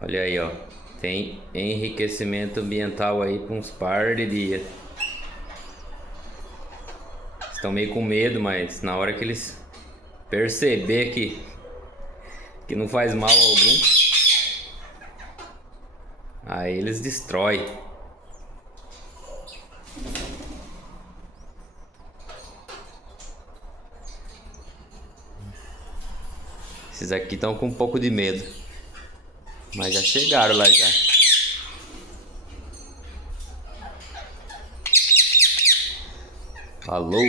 Olha aí, ó. Tem enriquecimento ambiental aí por uns par de dias. Estão meio com medo, mas na hora que eles perceber que não faz mal algum, aí eles destroem. Esses aqui estão com um pouco de medo, mas já chegaram lá já. Alô?